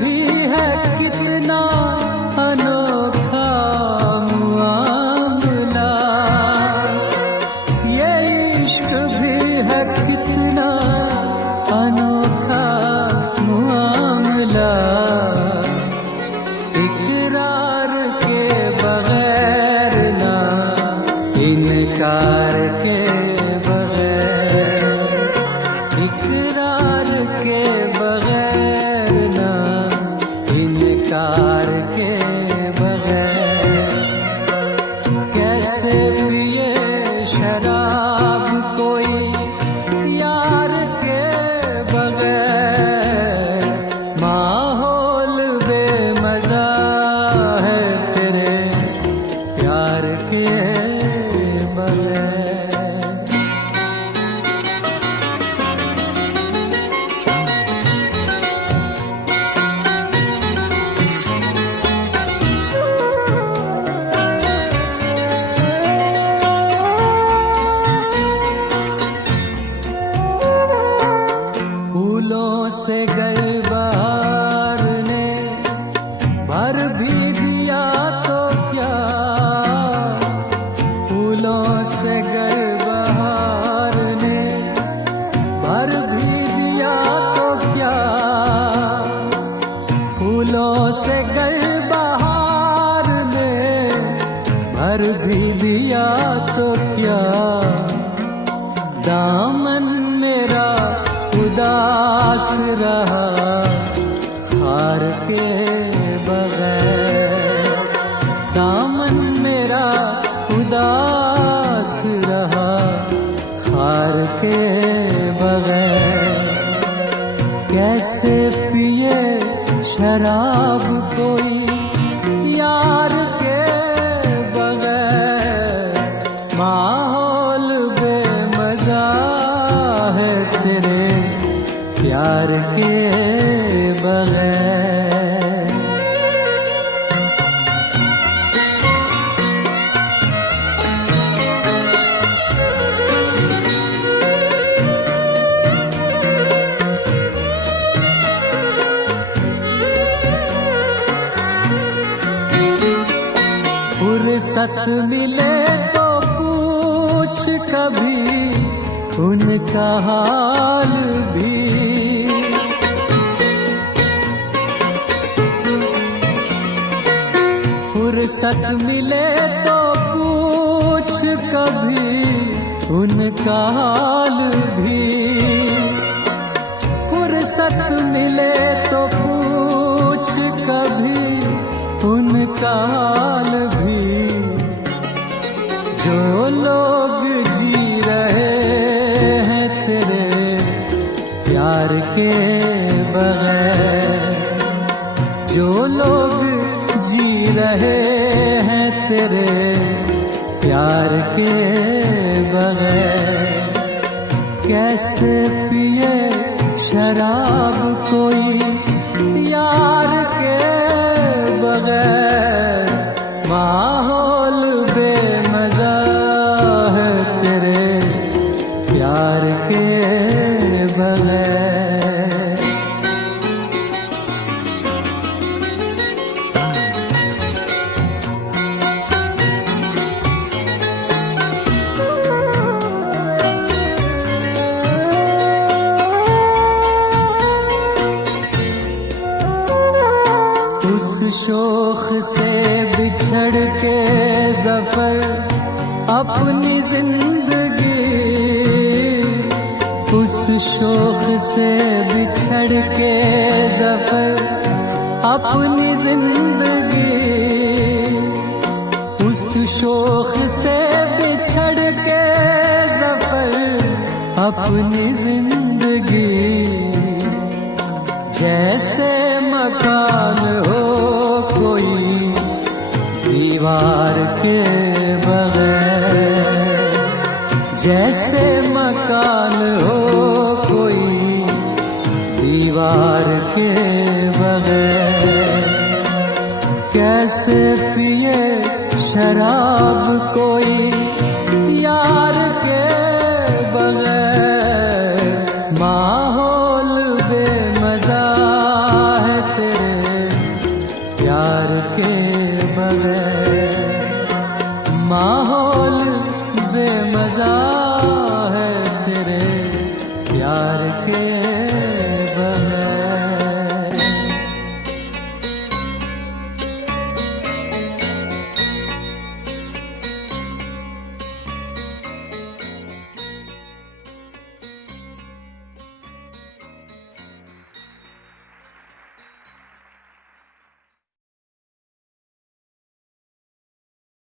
भी है कितना अनोखा मामला, ये इश्क भी है कितना अनोखा मामला। इकरार के बगैर ना, इनकार के बगैर, इकरार के बगैर ना, इनकार के बगैर कैसे पिए शराब कोई यार के बगैर। माहौल बेमज़ा है तेरे प्यार के बगैर। फूलों से गल बहार ने भर भी दिया तो क्या, फूलों से गल बहार ने भर भी दिया तो क्या, फूलों से गल बहार ने भर भी दिया तो क्या। दामन मेरा उदास रहा खार के बगैर, दामन मेरा उदास रहा खार के बगैर। कैसे पिए शराब कोई यार के बगैर। माहौल बेमज़ा है तेरे प्यार के बगैर। फुर्सत मिले तो पूछ कभी उनका हाल भी, फुर्सत मिले तो पूछ कभी उनका हाल भी, फुर्सत मिले तो पूछ कभी उनका हाल भी। जो लोग जी रहे हैं तेरे प्यार के बगैर, जो लोग जी रहे हैं तेरे प्यार के बगैर। कैसे पिए शराब कोई यार के बगैर। माहौल बेमज़ा है तेरे प्यार के बगैर। उस शोख से बिछड़ के ज़फ़र अपनी जिंदगी, उस शोख से बिछड़ के ज़फ़र अपनी जिंदगी, उस शोख से बिछड़ के ज़फ़र अपनी जिंदगी। जैसे मकान हो कोई दीवार के बगैर, जैसे मकान हो कोई दीवार के बगैर। कैसे पिए शराब कोई